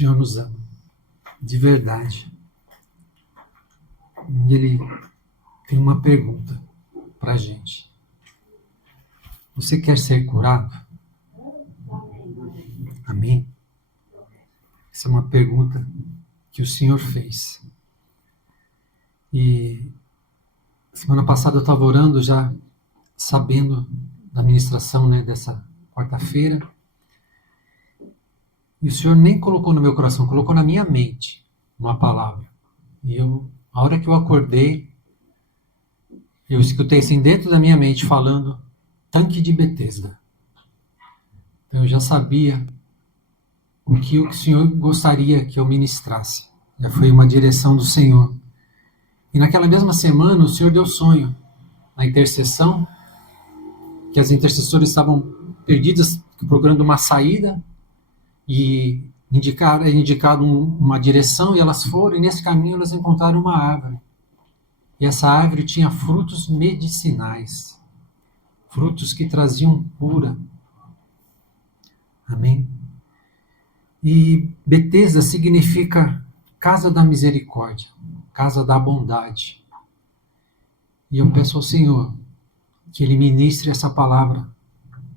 Senhor nos ama, de verdade. E Ele tem uma pergunta para a gente. Você quer ser curado? Amém? Essa é uma pergunta que o Senhor fez. E semana passada eu estava orando já sabendo da ministração, né, dessa quarta-feira. E o Senhor nem colocou no meu coração, colocou na minha mente uma palavra. E a hora que eu acordei, eu escutei assim dentro da minha mente falando tanque de Betesda. Então eu já sabia o que o Senhor gostaria que eu ministrasse. Já foi uma direção do Senhor. E naquela mesma semana o Senhor deu sonho na intercessão, que as intercessoras estavam perdidas, procurando uma saída, e indicado uma direção, e elas foram, e nesse caminho elas encontraram uma árvore. E essa árvore tinha frutos medicinais, frutos que traziam cura. Amém? E Betesda significa casa da misericórdia, casa da bondade. E eu peço ao Senhor que Ele ministre essa palavra,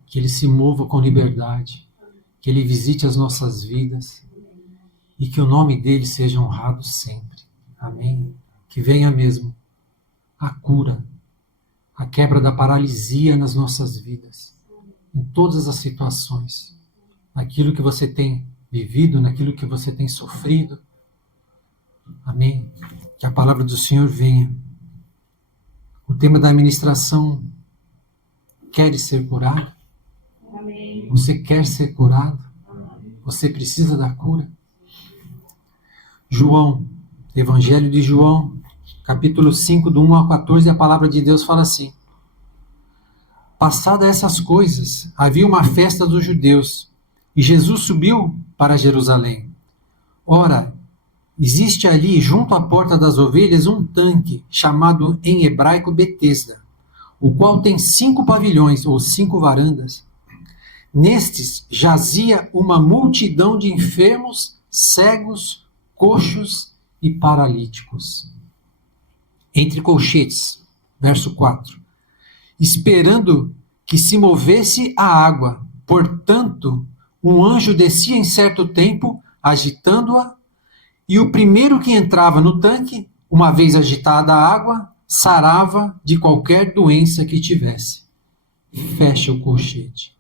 que Ele se mova com liberdade, que Ele visite as nossas vidas e que o nome dEle seja honrado sempre. Amém? Que venha mesmo a cura, a quebra da paralisia nas nossas vidas, em todas as situações, naquilo que você tem vivido, naquilo que você tem sofrido. Amém? Que a palavra do Senhor venha. O tema da ministração: quer ser curado? Amém. Você quer ser curado? Você precisa da cura? João, Evangelho de João, capítulo 5, do 1 ao 14, a palavra de Deus fala assim: passadas essas coisas, havia uma festa dos judeus, e Jesus subiu para Jerusalém. Ora, existe ali, junto à porta das ovelhas, um tanque, chamado em hebraico Betesda, o qual tem 5 pavilhões, ou 5 varandas. Nestes jazia uma multidão de enfermos, cegos, coxos e paralíticos. Entre colchetes, verso 4. Esperando que se movesse a água. Portanto, um anjo descia em certo tempo, agitando-a, e o primeiro que entrava no tanque, uma vez agitada a água, sarava de qualquer doença que tivesse. Fecha o colchete.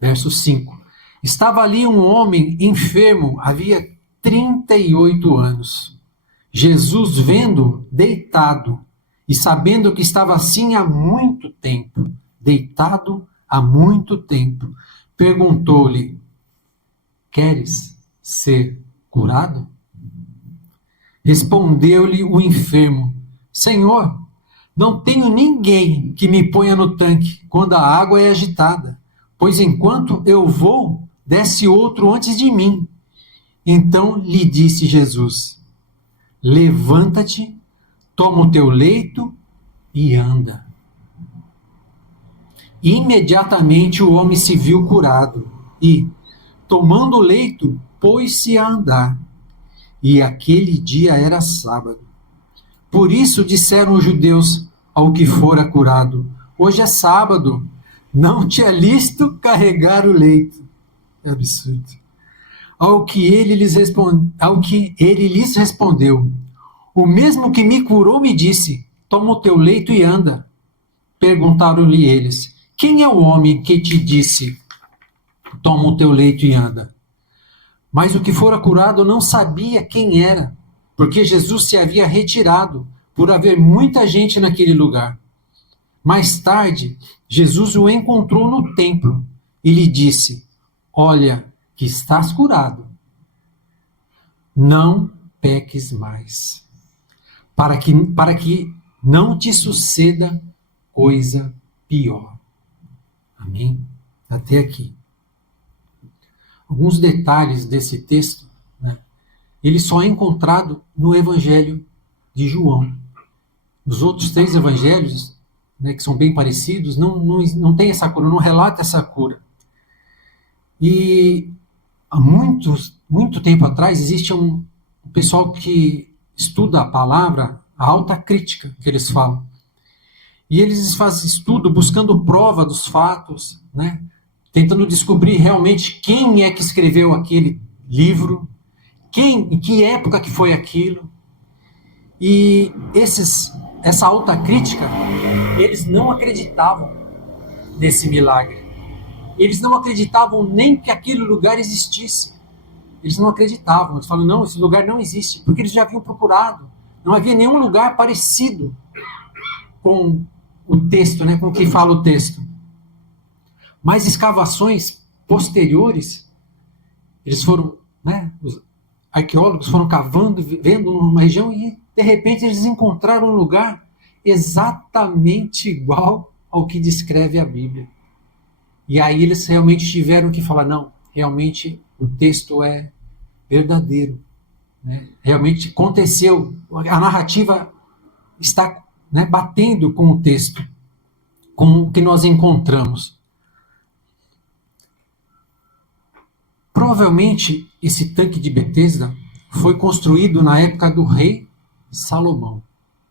Verso 5. Estava ali um homem enfermo, havia 38 anos. Jesus, vendo deitado, e sabendo que estava assim há muito tempo, deitado há muito tempo, perguntou-lhe: queres ser curado? Respondeu-lhe o enfermo: Senhor, não tenho ninguém que me ponha no tanque quando a água é agitada, pois enquanto eu vou, desce outro antes de mim. Então lhe disse Jesus: levanta-te, toma o teu leito e anda. Imediatamente o homem se viu curado e, tomando o leito, pôs-se a andar. E aquele dia era sábado. Por isso disseram os judeus ao que fora curado: hoje é sábado, não te é lícito carregar o leito. É absurdo. Ao que ele lhes respondeu: o mesmo que me curou me disse: toma o teu leito e anda. Perguntaram-lhe eles: quem é o homem que te disse: toma o teu leito e anda? Mas o que fora curado não sabia quem era, porque Jesus se havia retirado, por haver muita gente naquele lugar. Mais tarde, Jesus o encontrou no templo e lhe disse: olha, que estás curado. Não peques mais, para que não te suceda coisa pior. Amém? Até aqui. Alguns detalhes desse texto, né? Ele só é encontrado no Evangelho de João. Os outros 3 evangelhos, né, que são bem parecidos, não tem essa cura, não relata essa cura. E há muito tempo atrás, existe um pessoal que estuda a palavra, a alta crítica, que eles falam. E eles fazem estudo buscando prova dos fatos, né? Tentando descobrir realmente quem é que escreveu aquele livro, em que época que foi aquilo. E essa alta crítica, eles não acreditavam nesse milagre. Eles não acreditavam nem que aquele lugar existisse. Eles não acreditavam. Eles falam, não, esse lugar não existe. Porque eles já haviam procurado. Não havia nenhum lugar parecido com o texto, né, com o que fala o texto. Mas escavações posteriores, eles foram, né, os arqueólogos foram cavando, vendo uma região e, de repente, eles encontraram um lugar exatamente igual ao que descreve a Bíblia. E aí eles realmente tiveram que falar, não, realmente o texto é verdadeiro. Né? Realmente aconteceu, a narrativa está, né, batendo com o texto, com o que nós encontramos. Provavelmente esse tanque de Betesda foi construído na época do rei Salomão,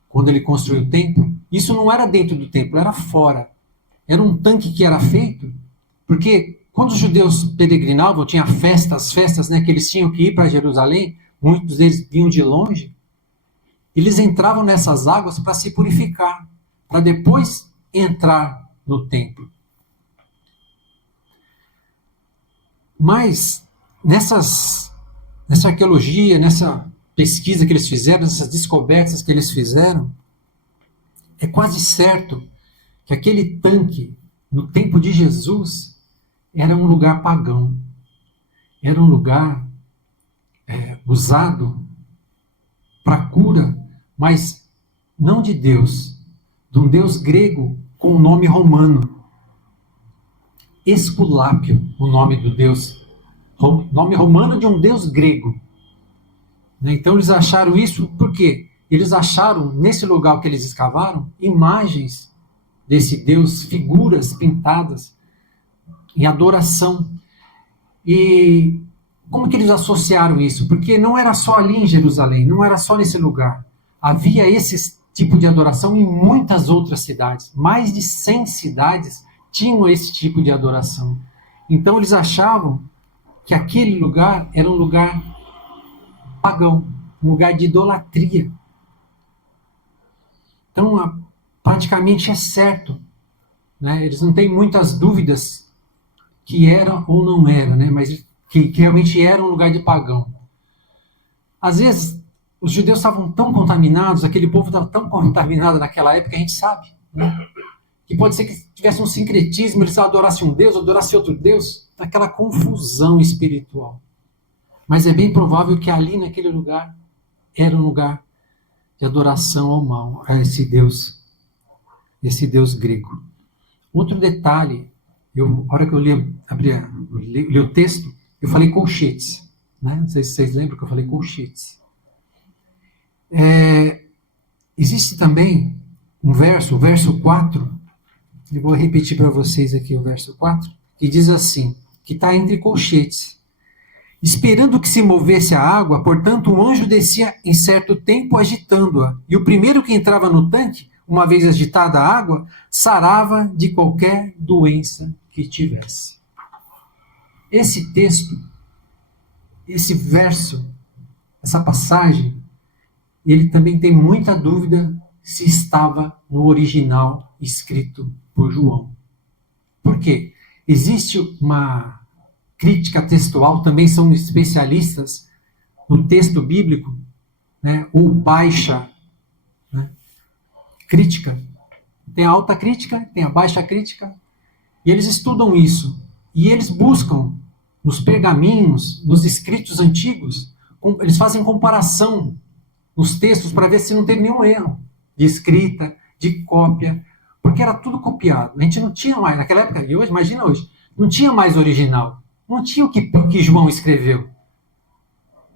quando ele construiu o templo. Isso não era dentro do templo, era fora. Era um tanque que era feito porque quando os judeus peregrinavam, tinha as festas, né, que eles tinham que ir para Jerusalém, muitos deles vinham de longe, eles entravam nessas águas para se purificar, para depois entrar no templo. Mas nessa arqueologia, nessa pesquisa que eles fizeram, nessas descobertas que eles fizeram, é quase certo que aquele tanque, no tempo de Jesus, era um lugar pagão. Era um lugar usado para cura, mas não de Deus, de um Deus grego com um nome romano. Esculápio, o nome do Deus. Nome romano de um Deus grego. Então eles acharam isso, por quê? Eles acharam, nesse lugar que eles escavaram, imagens desse Deus, figuras pintadas em adoração. E como que eles associaram isso? Porque não era só ali em Jerusalém, não era só nesse lugar. Havia esse tipo de adoração em muitas outras cidades. Mais de 100 cidades tinham esse tipo de adoração. Então eles achavam que aquele lugar era um lugar pagão, um lugar de idolatria. Então, praticamente é certo, né? Eles não têm muitas dúvidas que era ou não era, né? Mas que realmente era um lugar de pagão. Às vezes, os judeus estavam tão contaminados, aquele povo estava tão contaminado naquela época, a gente sabe, né? Que pode ser que tivesse um sincretismo, eles adorassem um Deus, adorassem outro Deus, aquela confusão espiritual. Mas é bem provável que ali, naquele lugar, era um lugar de adoração ao mal, a esse Deus grego. Outro detalhe, a hora que eu li o texto, eu falei colchetes. Né? Não sei se vocês lembram que eu falei colchetes. Existe também um verso, o verso 4, eu vou repetir para vocês aqui o verso 4, que diz assim, que está entre colchetes. Esperando que se movesse a água, portanto, um anjo descia em certo tempo agitando-a, e o primeiro que entrava no tanque, uma vez agitada a água, sarava de qualquer doença que tivesse. Esse texto, esse verso, essa passagem, ele também tem muita dúvida se estava no original escrito por João. Por quê? Existe uma crítica textual, também são especialistas no texto bíblico, né, ou baixa, né, crítica. Tem a alta crítica, tem a baixa crítica, e eles estudam isso. E eles buscam, nos pergaminhos, nos escritos antigos, eles fazem comparação nos textos para ver se não teve nenhum erro de escrita, de cópia, porque era tudo copiado. A gente não tinha mais, naquela época, e hoje, imagina hoje, não tinha mais original. Não tinha o que João escreveu.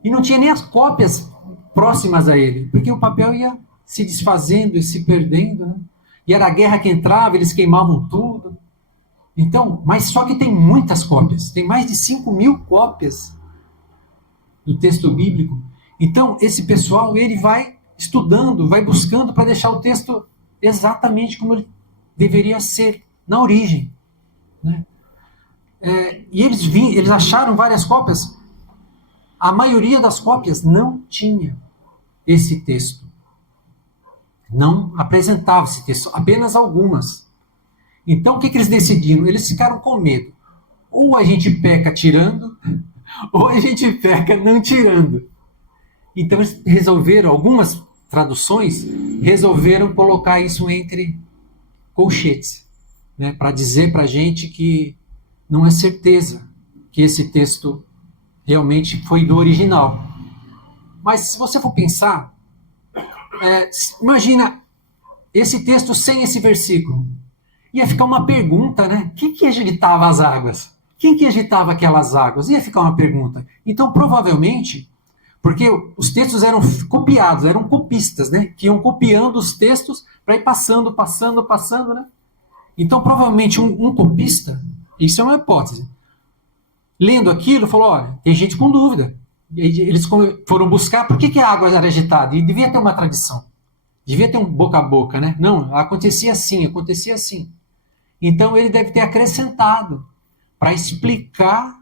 E não tinha nem as cópias próximas a ele, porque o papel ia se desfazendo e se perdendo. Né? E era a guerra que entrava, eles queimavam tudo. Então, mas só que tem muitas cópias, tem mais de 5.000 cópias do texto bíblico. Então, esse pessoal, ele vai estudando, vai buscando para deixar o texto exatamente como ele deveria ser, na origem. Né? E eles acharam várias cópias. A maioria das cópias não tinha esse texto. Não apresentava esse texto, apenas algumas. Então, o que eles decidiram? Eles ficaram com medo. Ou a gente peca tirando, ou a gente peca não tirando. Então, eles resolveram, algumas traduções, resolveram colocar isso entre colchetes, né, para dizer para a gente que não é certeza que esse texto realmente foi do original. Mas se você for pensar, imagina esse texto sem esse versículo. Ia ficar uma pergunta, né? Quem que agitava as águas? Quem que agitava aquelas águas? Ia ficar uma pergunta. Então, provavelmente, porque os textos eram copiados, eram copistas, né? Que iam copiando os textos para ir passando, né? Então, provavelmente, um copista, isso é uma hipótese, lendo aquilo, falou, olha, tem gente com dúvida. E eles foram buscar por que a água era agitada. E devia ter uma tradição. Devia ter um boca a boca, né? Não, acontecia assim. Então, ele deve ter acrescentado para explicar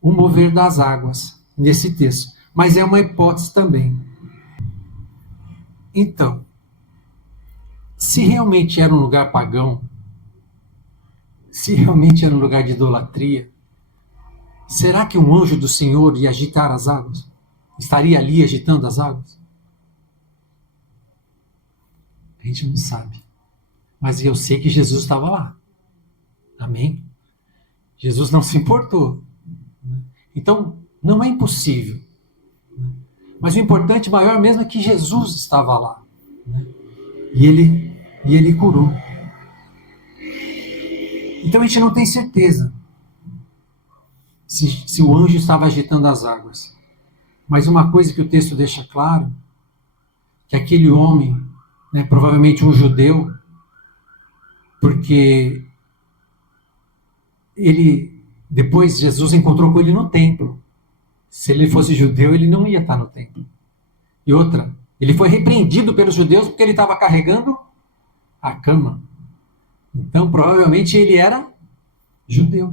o mover das águas nesse texto. Mas é uma hipótese também. Então, se realmente era um lugar pagão, se realmente era um lugar de idolatria, será que um anjo do Senhor ia agitar as águas? Estaria ali agitando as águas? A gente não sabe. Mas eu sei que Jesus estava lá. Amém? Jesus não se importou. Então, não é impossível. Mas o importante maior mesmo é que Jesus estava lá. E ele curou. Então a gente não tem certeza se o anjo estava agitando as águas. Mas uma coisa que o texto deixa claro, que aquele homem, né, provavelmente um judeu, porque depois Jesus encontrou com ele no templo. Se ele fosse judeu, ele não ia estar no templo. E outra, ele foi repreendido pelos judeus porque ele estava carregando a cama. Então, provavelmente, ele era judeu.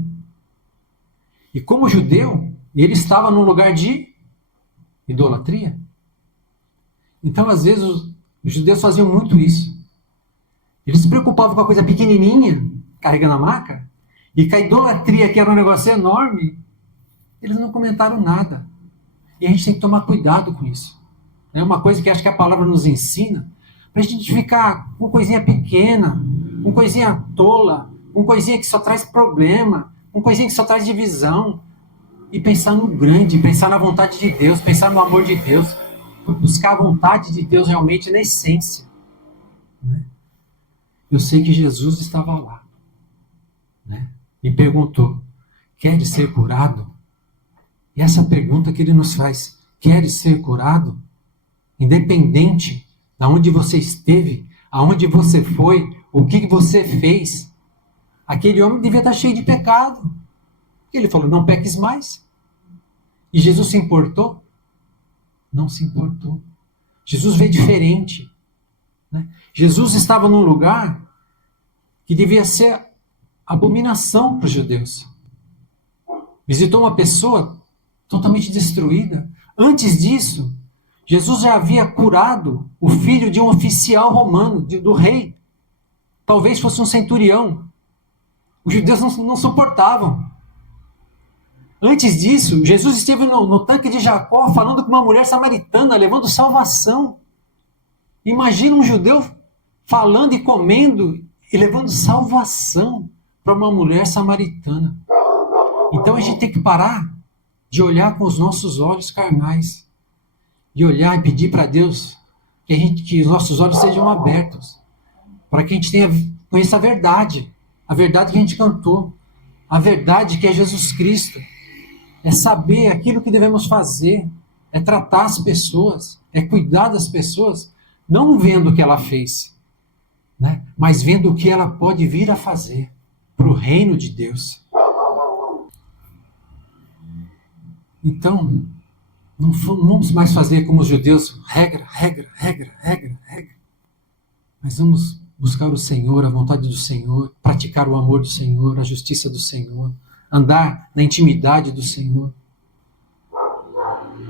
E como judeu, ele estava num lugar de idolatria. Então, às vezes, os judeus faziam muito isso. Eles se preocupavam com a coisa pequenininha, carregando a maca, e com a idolatria, que era um negócio enorme, eles não comentaram nada. E a gente tem que tomar cuidado com isso. É uma coisa que acho que a palavra nos ensina, para a gente ficar com coisinha pequena, com coisinha tola, com coisinha que só traz problema, com coisinha que só traz divisão, e pensar no grande, pensar na vontade de Deus, pensar no amor de Deus, buscar a vontade de Deus realmente na essência. Né? Eu sei que Jesus estava lá, né? E perguntou, queres ser curado? E essa pergunta que ele nos faz, queres ser curado? Independente de onde você esteve, aonde você foi, o que você fez, aquele homem devia estar cheio de pecado. Ele falou, não peques mais. E Jesus se importou? Não se importou. Jesus veio diferente. Né? Jesus estava num lugar que devia ser abominação para os judeus. Visitou uma pessoa totalmente destruída. Antes disso, Jesus já havia curado o filho de um oficial romano, do rei. Talvez fosse um centurião. Os judeus não suportavam. Antes disso, Jesus esteve no tanque de Jacó falando com uma mulher samaritana, levando salvação. Imagina um judeu falando e comendo e levando salvação para uma mulher samaritana. Então a gente tem que parar de olhar com os nossos olhos carnais. De olhar e pedir para Deus que os nossos olhos sejam abertos. Para que a gente conheça a verdade que a gente cantou. A verdade que é Jesus Cristo. É saber aquilo que devemos fazer. É tratar as pessoas. É cuidar das pessoas. Não vendo o que ela fez, né? Mas vendo o que ela pode vir a fazer. para o reino de Deus. Então, não vamos mais fazer como os judeus, regra, regra, regra, regra, regra. Mas vamos buscar o Senhor, a vontade do Senhor, praticar o amor do Senhor, a justiça do Senhor, andar na intimidade do Senhor.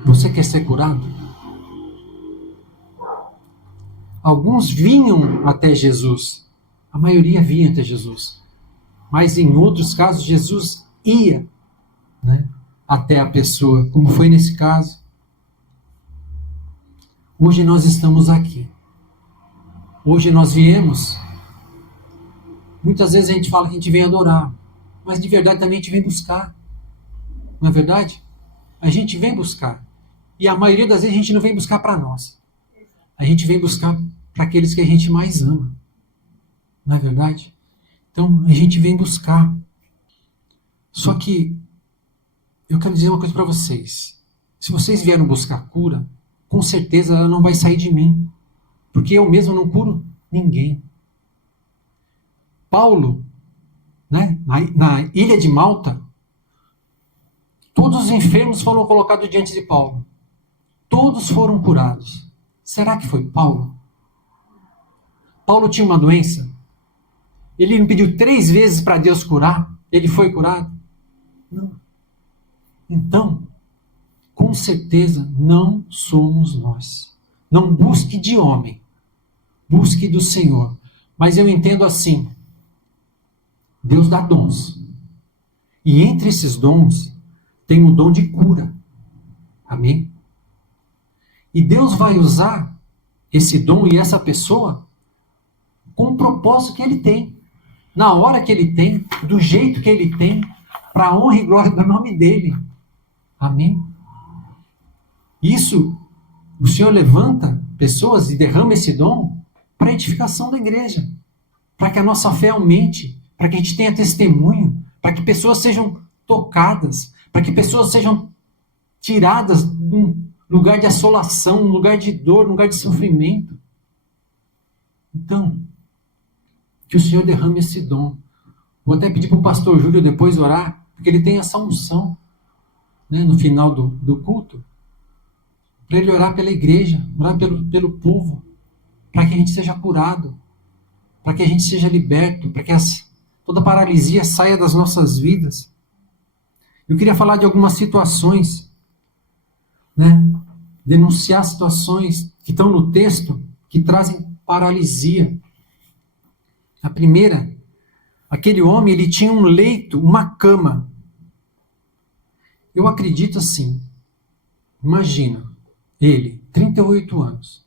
Você quer ser curado? Alguns vinham até Jesus, a maioria vinha até Jesus, mas em outros casos Jesus ia, né, até a pessoa, como foi nesse caso. Hoje nós estamos aqui. Hoje nós viemos. Muitas vezes a gente fala que a gente vem adorar, mas de verdade também a gente vem buscar. Não é verdade? A gente vem buscar. E a maioria das vezes a gente não vem buscar para nós. A gente vem buscar para aqueles que a gente mais ama. Não é verdade? Então a gente vem buscar. Só que eu quero dizer uma coisa para vocês. Se vocês vieram buscar cura, com certeza ela não vai sair de mim. Porque eu mesmo não curo ninguém. Paulo, né, na ilha de Malta, todos os enfermos foram colocados diante de Paulo. Todos foram curados. Será que foi Paulo? Paulo tinha uma doença? Ele não pediu 3 vezes para Deus curar? Ele foi curado? Não. Então, com certeza, não somos nós. Não busque de homem. Busque do Senhor. Mas eu entendo assim. Deus dá dons. E entre esses dons, tem o dom de cura. Amém? E Deus vai usar esse dom e essa pessoa com o propósito que ele tem. Na hora que ele tem, do jeito que ele tem, para a honra e glória do nome dele. Amém? Isso, o Senhor levanta pessoas e derrama esse dom para a edificação da igreja. Para que a nossa fé aumente, para que a gente tenha testemunho, para que pessoas sejam tocadas, para que pessoas sejam tiradas de um lugar de assolação, um lugar de dor, um lugar de sofrimento. Então, que o Senhor derrame esse dom. Vou até pedir para o pastor Júlio depois orar, porque ele tem essa unção, né, no final do culto, para ele orar pela igreja, orar pelo povo, para que a gente seja curado, para que a gente seja liberto, para que toda paralisia saia das nossas vidas. Eu queria falar de algumas situações, né, denunciar situações que estão no texto, que trazem paralisia. A primeira, aquele homem, ele tinha um leito, uma cama. Eu acredito assim, imagina, ele, 38 anos,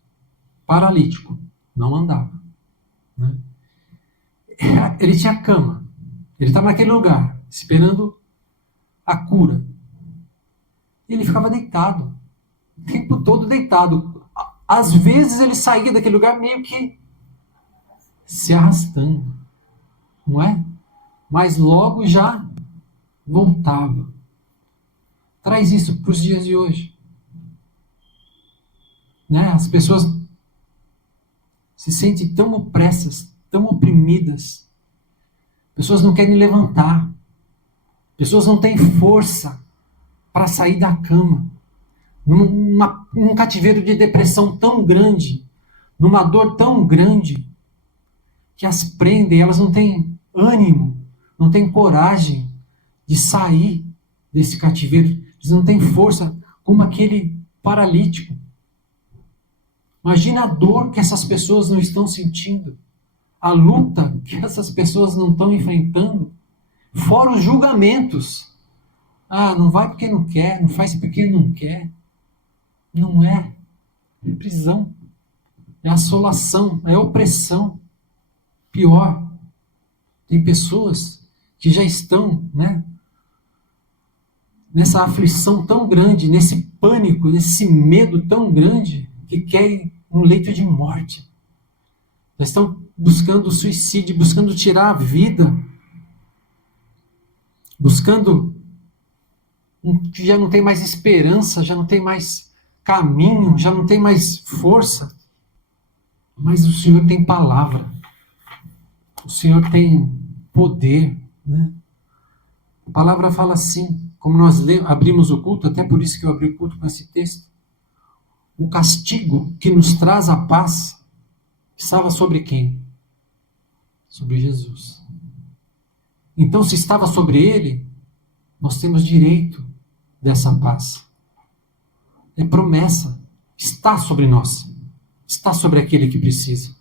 paralítico, não andava, né? Ele tinha cama, ele estava naquele lugar, esperando a cura. Ele ficava deitado, o tempo todo deitado. Às vezes ele saía daquele lugar meio que se arrastando, não é? Mas logo já voltava. Traz isso para os dias de hoje. Né? As pessoas se sentem tão opressas, tão oprimidas. Pessoas não querem levantar. Pessoas não têm força para sair da cama. Num cativeiro de depressão tão grande, numa dor tão grande, que as prendem, elas não têm ânimo, não têm coragem de sair desse cativeiro. Eles não têm força como aquele paralítico. Imagina a dor que essas pessoas não estão sentindo, a luta que essas pessoas não estão enfrentando, fora os julgamentos. Ah, não vai porque não quer, não faz porque não quer. Não é. É prisão. É assolação, é opressão. Pior, tem pessoas que já estão, né, nessa aflição tão grande, nesse pânico, nesse medo tão grande, que querem um leito de morte. Já estão buscando suicídio, buscando tirar a vida, buscando que já não tem mais esperança, já não tem mais caminho, já não tem mais força. Mas o Senhor tem palavra. O Senhor tem poder Né? A palavra fala assim, como nós abrimos o culto, até por isso que eu abri o culto com esse texto. O castigo que nos traz a paz estava sobre quem? Sobre Jesus. Então, se estava sobre ele, nós temos direito dessa paz. É promessa. Está sobre nós. Está sobre aquele que precisa.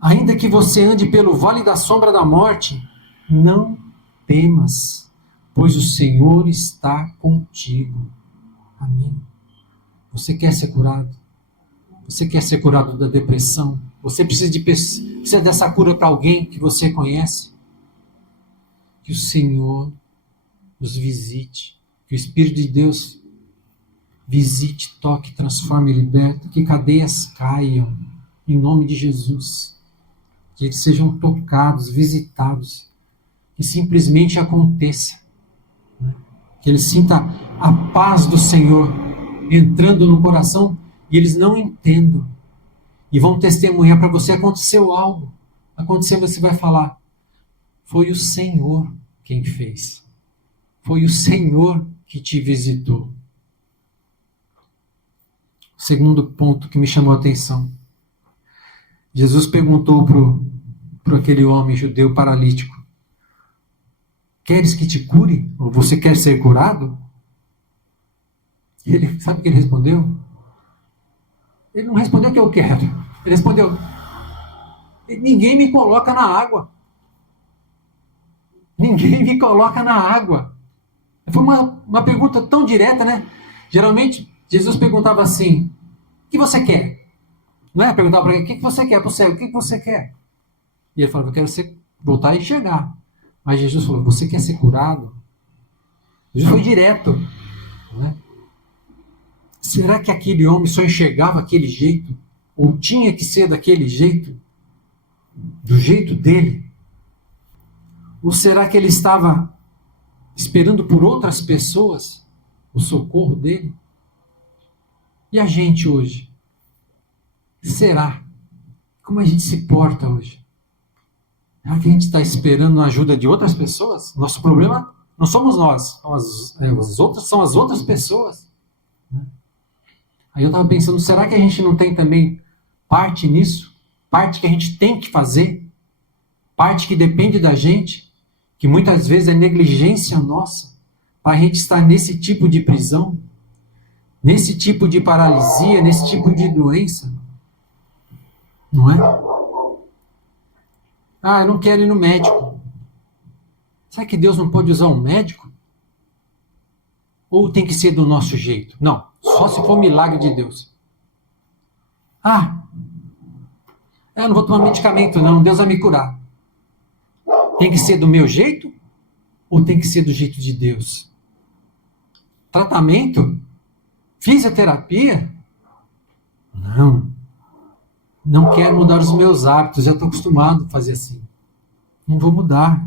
Ainda que você ande pelo vale da sombra da morte, não temas, pois o Senhor está contigo. Amém. Você quer ser curado? Você quer ser curado da depressão? Você precisa dessa cura para alguém que você conhece? Que o Senhor nos visite. Que o Espírito de Deus visite, toque, transforme e liberte. Que cadeias caiam em nome de Jesus. Que eles sejam tocados, visitados. Que simplesmente aconteça. Que eles sintam a paz do Senhor entrando no coração e eles não entendam. E vão testemunhar para você, aconteceu algo. Aconteceu, você vai falar, foi o Senhor quem fez. Foi o Senhor que te visitou. Segundo ponto que me chamou a atenção. Jesus perguntou para aquele homem judeu paralítico, queres que te cure? Ou você quer ser curado? E ele, sabe o que ele respondeu? Ele não respondeu o que eu quero. Ele respondeu, ninguém me coloca na água. Ninguém me coloca na água. Foi uma pergunta tão direta, né? Geralmente, Jesus perguntava assim, o que você quer? Não é? Perguntava para ele, o que você quer para o céu? O que você quer? E ele falava, eu quero voltar a enxergar. Mas Jesus falou, você quer ser curado? Jesus foi direto. Não é? Será que aquele homem só enxergava aquele jeito? Ou tinha que ser daquele jeito? Do jeito dele? Ou será que ele estava esperando por outras pessoas o socorro dele? E a gente hoje? Será? Como a gente se porta hoje? Será que a gente está esperando a ajuda de outras pessoas? Nosso problema não somos nós, são as outras pessoas. Aí eu estava pensando, será que a gente não tem também parte nisso? Parte que a gente tem que fazer? Parte que depende da gente? Que muitas vezes é negligência nossa para a gente estar nesse tipo de prisão? Nesse tipo de paralisia? Nesse tipo de doença? Não é? Ah, eu não quero ir no médico. Será que Deus não pode usar um médico? Ou tem que ser do nosso jeito? Não, só se for milagre de Deus. Ah, eu não vou tomar medicamento não, Deus vai me curar. Tem que ser do meu jeito? Ou tem que ser do jeito de Deus? Tratamento? Fisioterapia? Não. Não quero mudar os meus hábitos, já estou acostumado a fazer assim. Não vou mudar.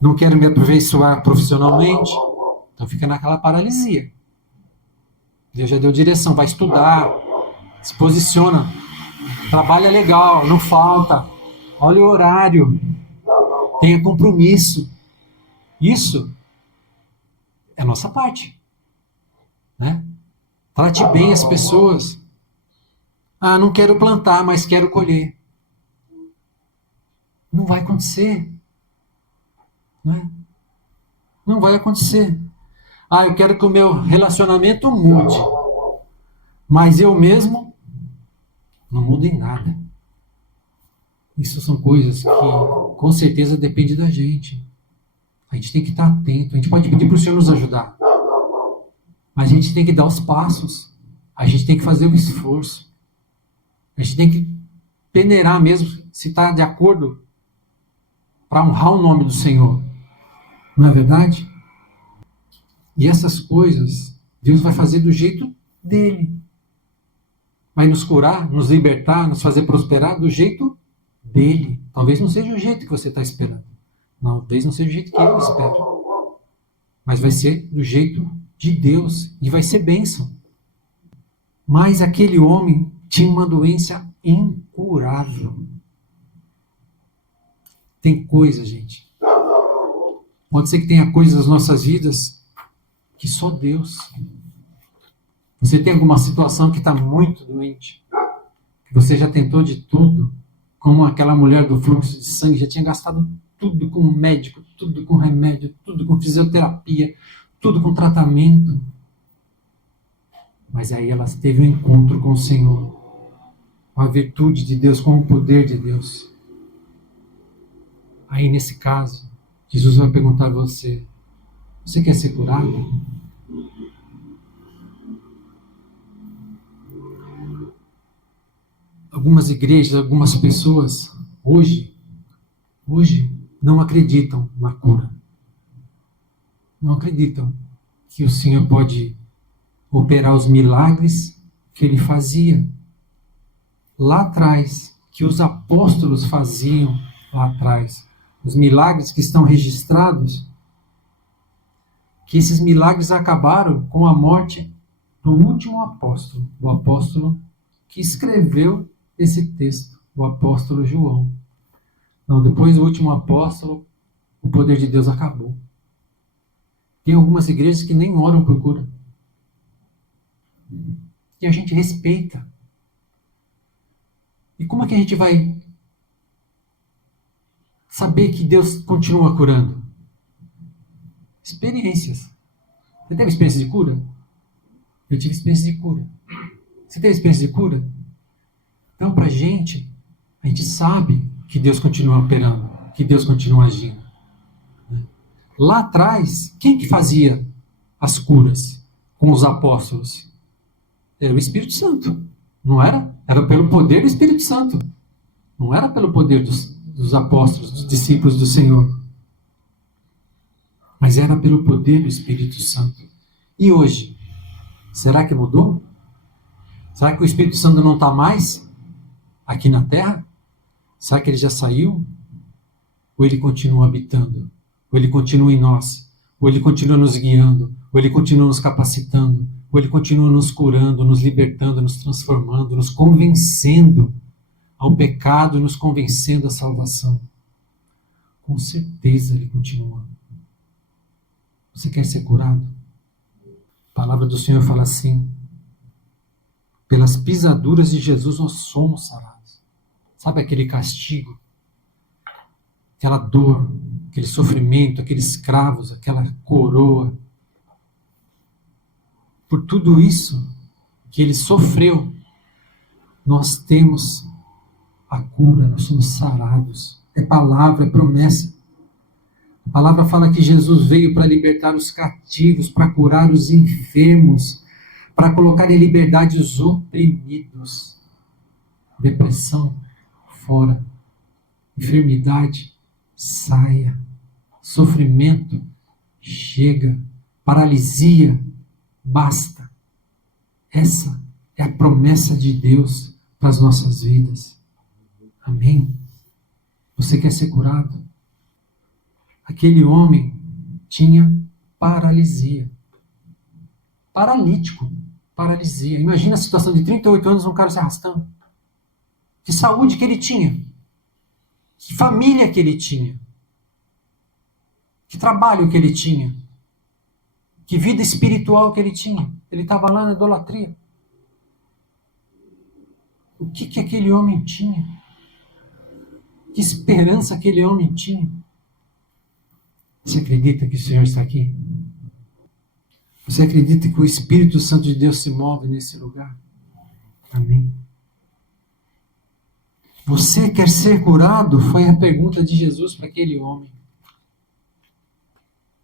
Não quero me aperfeiçoar profissionalmente. Então fica naquela paralisia. Deus já deu direção, vai estudar, se posiciona, trabalha legal, não falta, olha o horário, tenha compromisso. Isso é a nossa parte. Né? Trate bem as pessoas. Ah, não quero plantar, mas quero colher. Não vai acontecer. Né? Não vai acontecer. Ah, eu quero que o meu relacionamento mude. Mas eu mesmo não mudo em nada. Isso são coisas que com certeza dependem da gente. A gente tem que estar atento. A gente pode pedir para o Senhor nos ajudar. Mas a gente tem que dar os passos. A gente tem que fazer o esforço. A gente tem que peneirar mesmo se está de acordo para honrar o nome do Senhor. Não é verdade? E essas coisas, Deus vai fazer do jeito dele. Vai nos curar, nos libertar, nos fazer prosperar do jeito dele. Talvez não seja o jeito que você está esperando. Talvez não seja o jeito que eu espero. Mas vai ser do jeito de Deus. E vai ser bênção. Mas aquele homem tinha uma doença incurável. Tem coisa, gente. Pode ser que tenha coisas nas nossas vidas que só Deus. Você tem alguma situação que está muito doente, que você já tentou de tudo, como aquela mulher do fluxo de sangue, já tinha gastado tudo com médico, tudo com remédio, tudo com fisioterapia, tudo com tratamento. Mas aí ela teve um encontro com o Senhor, com a virtude de Deus, com o poder de Deus. Aí nesse caso, Jesus vai perguntar a você: você quer ser curado? Algumas igrejas, algumas pessoas, hoje, não acreditam na cura. Não acreditam que o Senhor pode operar os milagres que Ele fazia lá atrás, que os apóstolos faziam lá atrás. Os milagres que estão registrados, que esses milagres acabaram com a morte do último apóstolo, o apóstolo que escreveu esse texto, o apóstolo João. Não, depois do último apóstolo, o poder de Deus acabou. Tem algumas igrejas que nem oram por cura. E a gente respeita. E como é que a gente vai saber que Deus continua curando? Experiências. Você teve experiência de cura? Eu tive experiência de cura. Você teve experiência de cura? Então, a gente sabe que Deus continua operando, que Deus continua agindo. Lá atrás, quem que fazia as curas com os apóstolos? Era o Espírito Santo, não era? Era pelo poder do Espírito Santo. Não era pelo poder dos apóstolos, dos discípulos do Senhor. Mas era pelo poder do Espírito Santo. E hoje, será que mudou? Será que o Espírito Santo não está mais aqui na Terra? Será que ele já saiu? Ou ele continua habitando? Ou ele continua em nós? Ou ele continua nos guiando? Ou ele continua nos capacitando? Ou ele continua nos curando, nos libertando, nos transformando, nos convencendo ao pecado e nos convencendo à salvação? Com certeza ele continua. Você quer ser curado? A palavra do Senhor fala assim: pelas pisaduras de Jesus nós somos sarados. Sabe aquele castigo, aquela dor, aquele sofrimento, aqueles cravos, aquela coroa? Por tudo isso que ele sofreu, nós temos a cura, nós somos sarados. É palavra, é promessa. A palavra fala que Jesus veio para libertar os cativos, para curar os enfermos, para colocar em liberdade os oprimidos. Depressão, fora. Enfermidade, saia. Sofrimento, chega. Paralisia, basta. Essa é a promessa de Deus para as nossas vidas. Amém? Você quer ser curado? Aquele homem tinha paralisia. Paralítico. Paralisia. Imagina a situação de 38 anos, um cara se arrastando. Que saúde que ele tinha. Que família que ele tinha. Que trabalho que ele tinha. Que vida espiritual que ele tinha. Ele estava lá na idolatria. O que aquele homem tinha? Que esperança aquele homem tinha? Você acredita que o Senhor está aqui? Você acredita que o Espírito Santo de Deus se move nesse lugar? Amém. Você quer ser curado? Foi a pergunta de Jesus para aquele homem.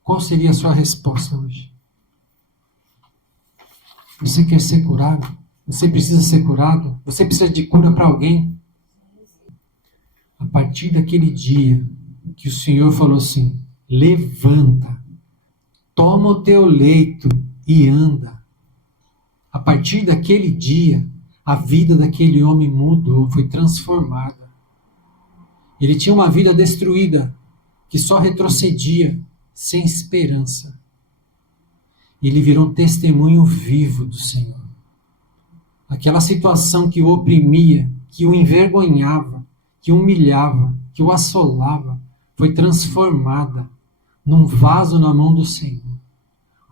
Qual seria a sua resposta hoje? Você quer ser curado? Você precisa ser curado? Você precisa de cura para alguém? A partir daquele dia que o Senhor falou assim: levanta, toma o teu leito e anda. A partir daquele dia, a vida daquele homem mudou, foi transformada. Ele tinha uma vida destruída, que só retrocedia, sem esperança. Ele virou um testemunho vivo do Senhor. Aquela situação que o oprimia, que o envergonhava, que o humilhava, que o assolava, foi transformada num vaso na mão do Senhor.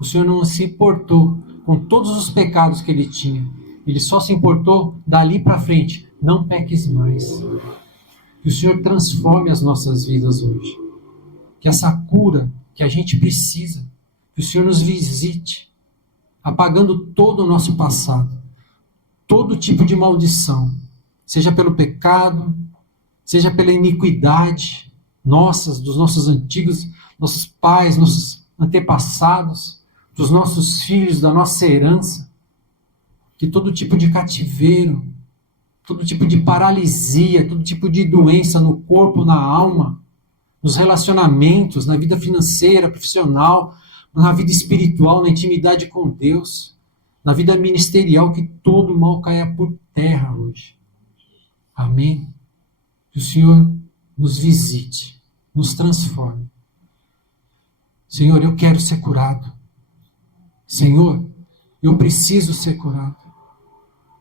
O Senhor não se importou com todos os pecados que ele tinha. Ele só se importou dali para frente. Não peques mais. Que o Senhor transforme as nossas vidas hoje. Que essa cura que a gente precisa, que o Senhor nos visite, apagando todo o nosso passado, todo tipo de maldição, seja pelo pecado, seja pela iniquidade nossas, dos nossos antigos, nossos pais, nossos antepassados, dos nossos filhos, da nossa herança, que todo tipo de cativeiro, todo tipo de paralisia, todo tipo de doença no corpo, na alma, nos relacionamentos, na vida financeira, profissional, na vida espiritual, na intimidade com Deus, na vida ministerial, que todo mal caia por terra hoje. Amém? Que o Senhor nos visite, nos transforme. Senhor, eu quero ser curado. Senhor, eu preciso ser curado.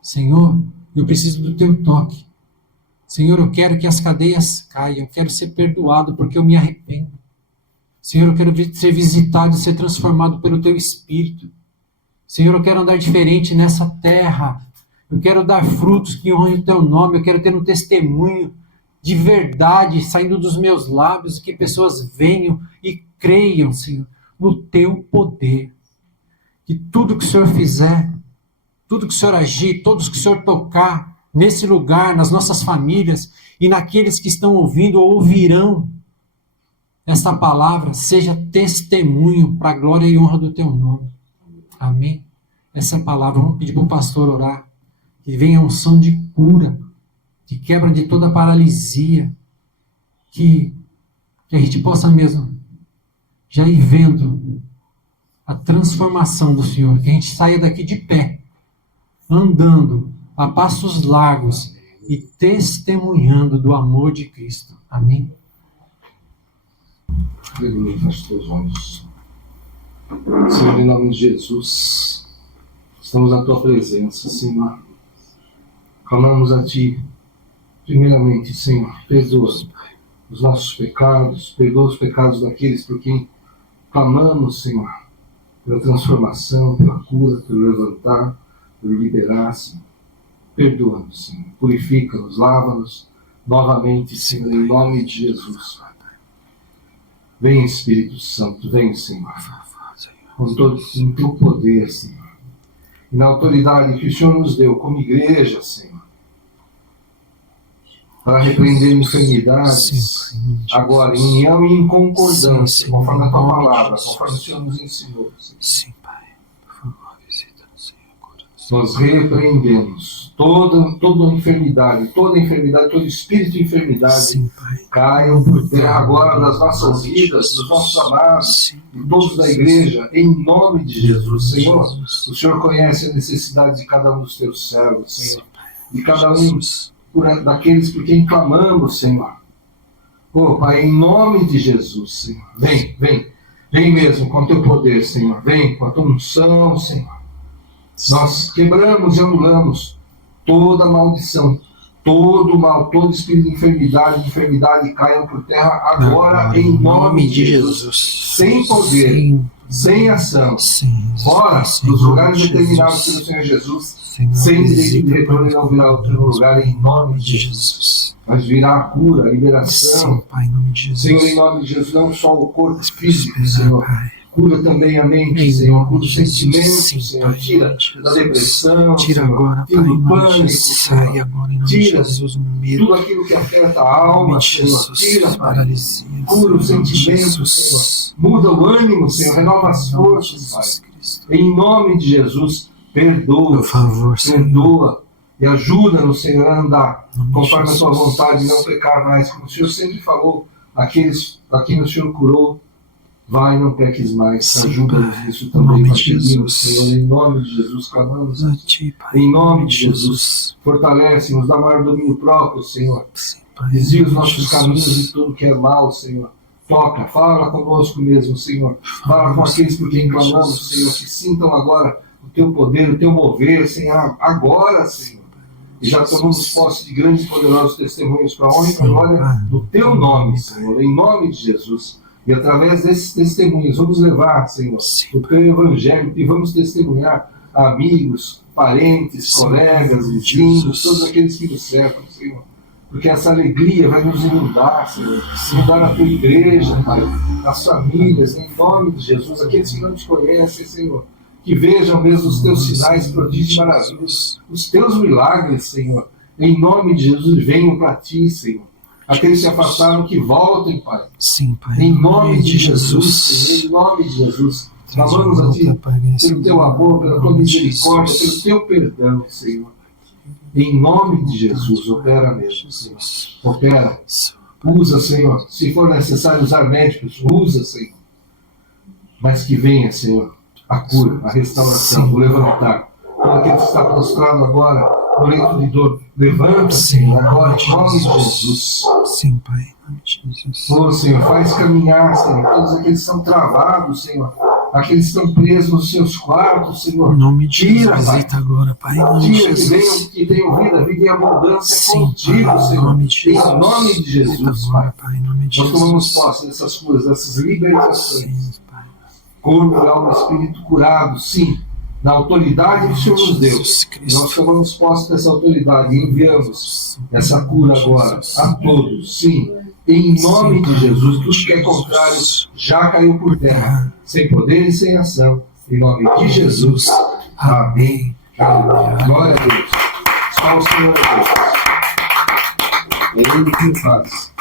Senhor, eu preciso do teu toque. Senhor, eu quero que as cadeias caiam, eu quero ser perdoado porque eu me arrependo. Senhor, eu quero ser visitado e ser transformado pelo teu Espírito. Senhor, eu quero andar diferente nessa terra. Eu quero dar frutos que honrem o teu nome. Eu quero ter um testemunho de verdade saindo dos meus lábios, que pessoas venham e creiam, Senhor, no teu poder. Que tudo que o Senhor fizer, tudo que o Senhor agir, todos que o Senhor tocar nesse lugar, nas nossas famílias e naqueles que estão ouvindo ou ouvirão esta palavra, seja testemunho para a glória e honra do teu nome. Amém? Essa palavra, vamos pedir para o pastor orar, que venha a unção de cura, de quebra de toda paralisia, que a gente possa mesmo já ir vendo a transformação do Senhor, que a gente saia daqui de pé, andando a passos largos e testemunhando do amor de Cristo. Amém? Aleluia, feche teus olhos. Senhor, em nome de Jesus, estamos na tua presença, Senhor. Clamamos a ti, primeiramente, Senhor, perdoa os nossos pecados, perdoa os pecados daqueles por quem clamamos, Senhor, pela transformação, pela cura, pelo levantar, pelo liberar, Senhor. Perdoa-nos, Senhor, purifica-nos, lava-nos novamente, Senhor, em nome de Jesus. Vem, Espírito Santo, vem, Senhor, com todo o teu poder, Senhor, e na autoridade que o Senhor nos deu como igreja, Senhor, para repreender enfermidades, agora em união e em concordância, conforme a tua palavra, conforme o Senhor nos ensinou, Senhor. Sim, Pai, por favor, visita o Senhor. Nós repreendemos toda enfermidade, todo espírito de enfermidade, Sim, caiam por terra agora das nossas vidas, dos nossos amados, de todos da igreja, em nome de Jesus. Senhor, o Senhor conhece a necessidade de cada um dos teus servos, Senhor, de cada um daqueles por quem clamamos, Senhor. Oh, Pai, em nome de Jesus, Senhor, vem mesmo com o teu poder, Senhor, vem com a tua unção, Senhor. Nós quebramos e anulamos toda maldição, todo mal, todo espírito de enfermidade caiam por terra agora em nome de Jesus. Sem poder, sem ação, fora dos lugares determinados pelo Senhor Jesus, sem direito de retorno, não virá outro lugar em nome de Jesus. Mas virá a cura, a liberação, Senhor, em nome de Jesus, não só o corpo físico, Senhor. Cura também a mente, Senhor, cura os sentimentos, Senhor, tira da depressão, tira Senhor, agora, tira Pai, do em nome de pânico, Jesus, sai agora, em nome de tira Jesus, o medo, tudo aquilo que afeta a alma, Senhor, tira, Pai, paralisia, cura os sentimentos, Senhor, muda o ânimo, Senhor, renova as forças, Pai, em nome de Jesus, perdoa, por favor, Senhor, perdoa e ajuda-nos, Senhor, a andar conforme a tua vontade e não pecar mais, como o Senhor sempre falou, aqueles a quem o Senhor curou. Vai, não peques mais, ajuda-nos nisso também, nós pedimos, Senhor, em nome de Jesus, clamamos a ti, Pai, em nome de Jesus, fortalece-nos, dá maior domínio próprio, Senhor, desvia os nossos caminhos de tudo que é mal, Senhor, toca, fala conosco mesmo, Senhor, fala com aqueles por quem clamamos, Senhor, que sintam agora o teu poder, o teu mover, Senhor, agora, Senhor, E já tomamos posse de grandes e poderosos testemunhos para a honra e para a glória do Teu nome, Senhor, em nome de Jesus. E através desses testemunhos, vamos levar, Senhor, o Teu Evangelho e vamos testemunhar a amigos, parentes, colegas, vizinhos, todos aqueles que nos cercam, Senhor. Porque essa alegria vai nos inundar, Senhor, inundar a Tua igreja, Pai, as famílias, em nome de Jesus, aqueles que não Te conhecem, Senhor, que vejam mesmo os Teus sinais, prodígios e maravilhas, os Teus milagres, Senhor, em nome de Jesus, venham para Ti, Senhor. Aqueles que se afastaram, que voltem, Pai. Sim, Pai. Em nome de Jesus, Senhor, em nome de Jesus. Clamamos a Ti pelo Teu amor, pela Tua misericórdia, pelo Teu perdão, Senhor. Em nome de Jesus, opera mesmo, Senhor. Opera. Usa, Senhor. Se for necessário usar médicos, usa, Senhor. Mas que venha, Senhor, a cura, a restauração, o levantar. Todo aquele que está prostrado agora no leito de dor, levanta, Senhor, agora em nome de Jesus. Sim, Pai, em nome de Jesus. Oh, Senhor, faz caminhar, Senhor, todos aqueles que estão travados, Senhor, aqueles que estão presos nos seus quartos, Senhor. Em nome de Jesus, tira, visita agora, Pai, em nome de Jesus. Que tenham vida em abundância Sim, contigo, Pai, Senhor. em nome de Jesus. Em nome de Jesus, Visita Pai. agora, Pai, em nome de Nós tomamos Jesus. posse dessas curas, dessas libertações. Sim, Pai. Corpo, alma e espírito curado, sim, na autoridade que o Senhor nos deu. Nós tomamos posse dessa autoridade e enviamos essa cura agora a todos, sim, em nome de Jesus. Tudo que é contrário já caiu por terra, sem poder e sem ação, em nome de Jesus. Amém. Aleluia. Glória a Deus. Só o Senhor é Deus. Ele que faz.